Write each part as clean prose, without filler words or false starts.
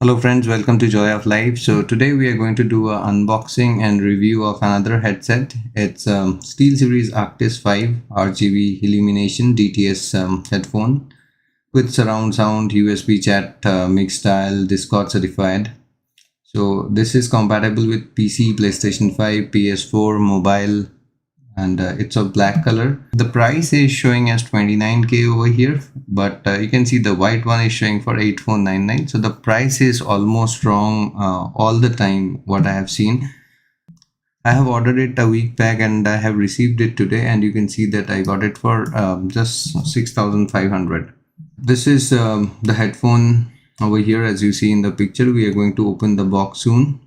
Hello friends, welcome to Joy of Life. So today we are going to do an unboxing and review of another headset. It's SteelSeries Arctis 5 RGB illumination DTS headphone with surround sound, USB chat, mix dial, Discord certified. So this is compatible with PC, PlayStation 5, PS4, mobile, and it's of black color. The price is showing as 29k over here, but you can see the white one is showing for 8499. So the price is almost wrong all the time what I have seen. I have ordered it a week back and I have received it today, and you can see that I got it for just 6500. This is the headphone over here. As you see in the picture, we are going to open the box soon.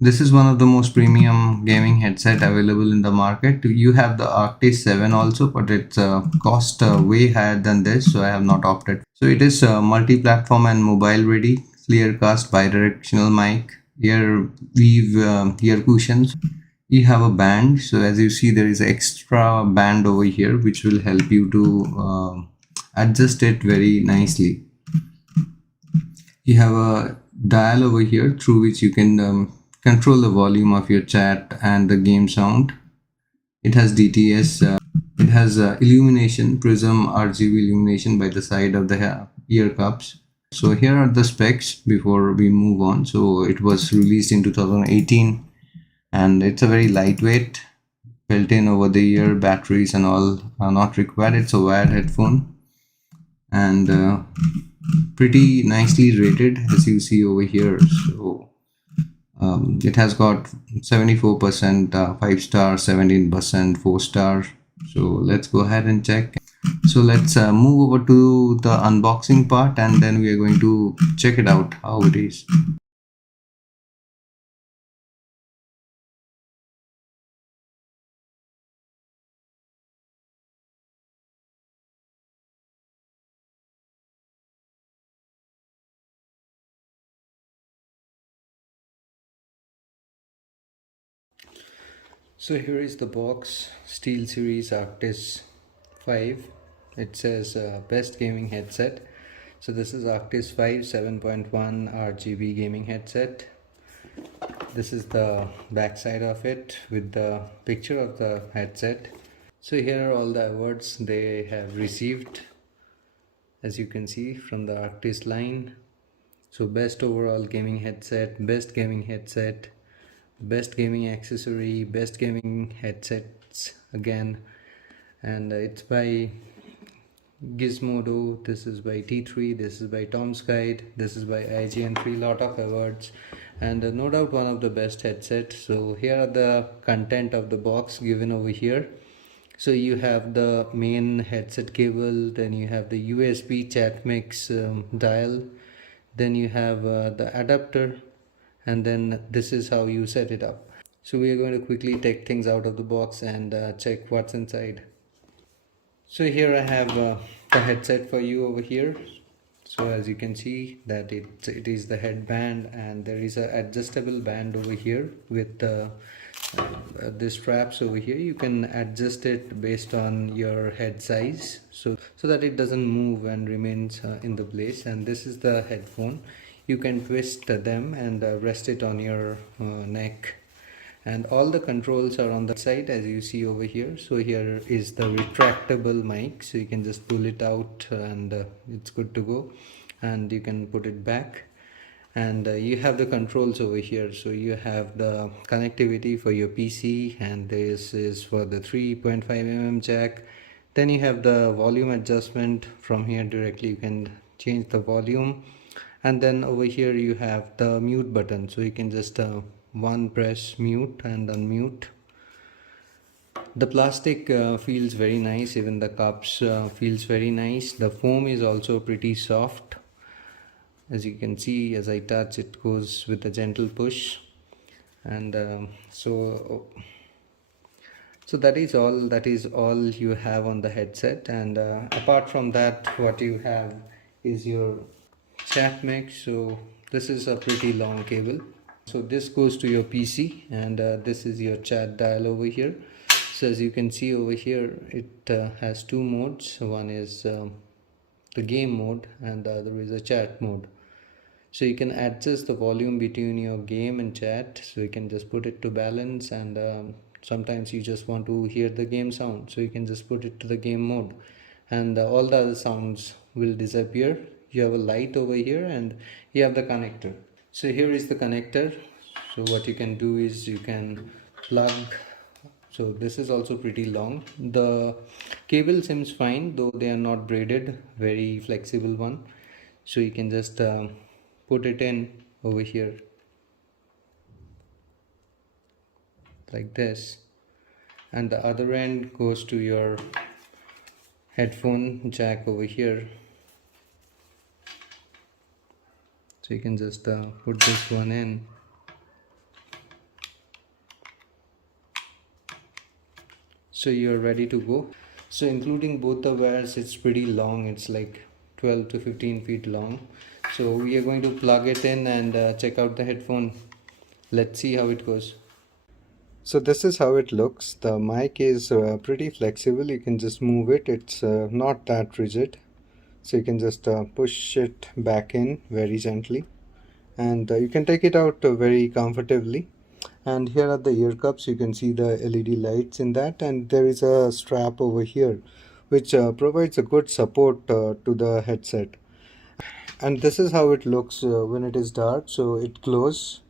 This is one of the most premium gaming headset available in the market. You have the Arctis 7 also, but it's cost way higher than this, so I have not opted. So it is multi-platform and mobile ready, clear cast bidirectional mic, AirWeave ear cushions. You have a band, so as you see there is an extra band over here which will help you to adjust it very nicely. You have a dial over here through which you can control the volume of your chat and the game sound. It has DTS, it has illumination, Prism RGB illumination by the side of the ear cups. So here are the specs before we move on. So it was released in 2018 and it's a very lightweight, built-in over-the-ear, batteries and all are not required. It's a wired headphone and pretty nicely rated, as you see over here. So it has got 74% 5-star, 17% 4-star. So let's go ahead and check. So let's move over to the unboxing part, and then we are going to check it out how it is. So here is the box, SteelSeries Arctis 5. It says best gaming headset. So this is Arctis 5 7.1 RGB gaming headset. This is the back side of it with the picture of the headset. So here are all the awards they have received, as you can see from the Arctis line. So best overall gaming headset, best gaming headset, best gaming accessory, best gaming headsets again, and it's by Gizmodo, this is by T3, this is by Tom's Guide, this is by IGN3, lot of awards, and no doubt one of the best headsets. So here are the content of the box given over here. So you have the main headset cable, then you have the USB ChatMix dial, then you have the adapter, and then this is how you set it up. So we are going to quickly take things out of the box and check what's inside. So here I have the headset for you over here. So as you can see that it is the headband, and there is a adjustable band over here with the straps over here. You can adjust it based on your head size, so that it doesn't move and remains in the place. And this is the headphone. You can twist them and rest it on your neck, and all the controls are on the side, as you see over here. So here is the retractable mic, so you can just pull it out and it's good to go, and you can put it back. And you have the controls over here. So you have the connectivity for your PC, and this is for the 3.5mm jack. Then you have the volume adjustment. From here directly you can change the volume, and then over here you have the mute button, so you can just one press mute and unmute. The plastic feels very nice, even the cups feels very nice. The foam is also pretty soft, as you can see. As I touch, it goes with a gentle push. And so that is all you have on the headset. And apart from that, what you have is your ChatMix. So this is a pretty long cable. So this goes to your PC, and this is your chat dial over here. So as you can see over here, it has two modes. One is the game mode, and the other is a chat mode. So you can adjust the volume between your game and chat, so you can just put it to balance, and sometimes you just want to hear the game sound, so you can just put it to the game mode, and all the other sounds will disappear. You have a light over here, and you have the connector. So here is the connector. So what you can do is you can plug. So this is also pretty long. The cable seems fine, though they are not braided, very flexible one. So you can just put it in over here like this, and the other end goes to your headphone jack over here. So you can just put this one in. So you're ready to go. So including both the wires, it's pretty long. It's like 12 to 15 feet long. So we are going to plug it in and check out the headphone. Let's see how it goes. So this is how it looks. The mic is pretty flexible. You can just move it. It's not that rigid. So you can just push it back in very gently, and you can take it out very comfortably. And here are the ear cups. You can see the LED lights in that, and there is a strap over here which provides a good support to the headset. And this is how it looks when it is dark. So it glows,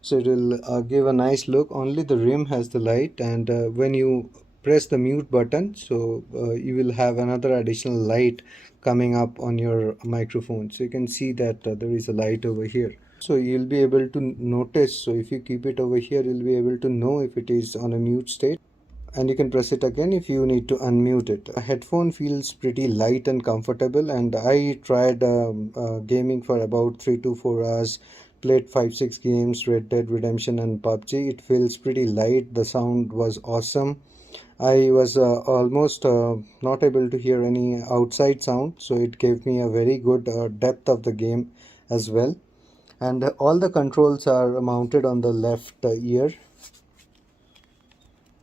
so it will give a nice look. Only the rim has the light, and when you press the mute button, so you will have another additional light coming up on your microphone. So you can see that there is a light over here, so you'll be able to notice. So if you keep it over here, you'll be able to know if it is on a mute state, and you can press it again if you need to unmute it. A headphone feels pretty light and comfortable, and I tried gaming for about 3 to 4 hours, played 5-6 games, Red Dead Redemption and PUBG. It feels pretty light. The sound was awesome. I was almost not able to hear any outside sound, so it gave me a very good depth of the game as well. And all the controls are mounted on the left ear.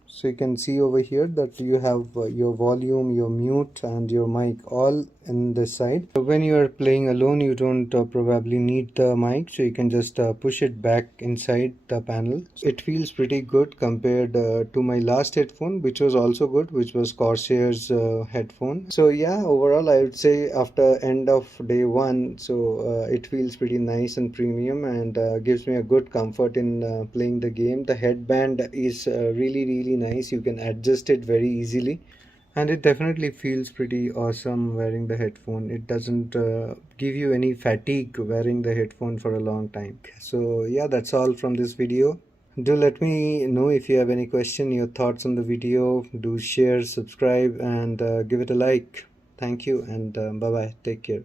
So you can see over here that you have your volume, your mute, and your mic all in this side. So when you are playing alone, you don't probably need the mic, so you can just push it back inside the panel. It feels pretty good compared to my last headphone, which was also good, which was Corsair's headphone. So yeah, overall I would say after end of day one, so it feels pretty nice and premium, and gives me a good comfort in playing the game. The headband is really nice. You can adjust it very easily, and it definitely feels pretty awesome wearing the headphone. It doesn't give you any fatigue wearing the headphone for a long time. So yeah, that's all from this video. Do let me know if you have any question, your thoughts on the video. Do share, subscribe, and give it a like. Thank you, and bye bye. Take care.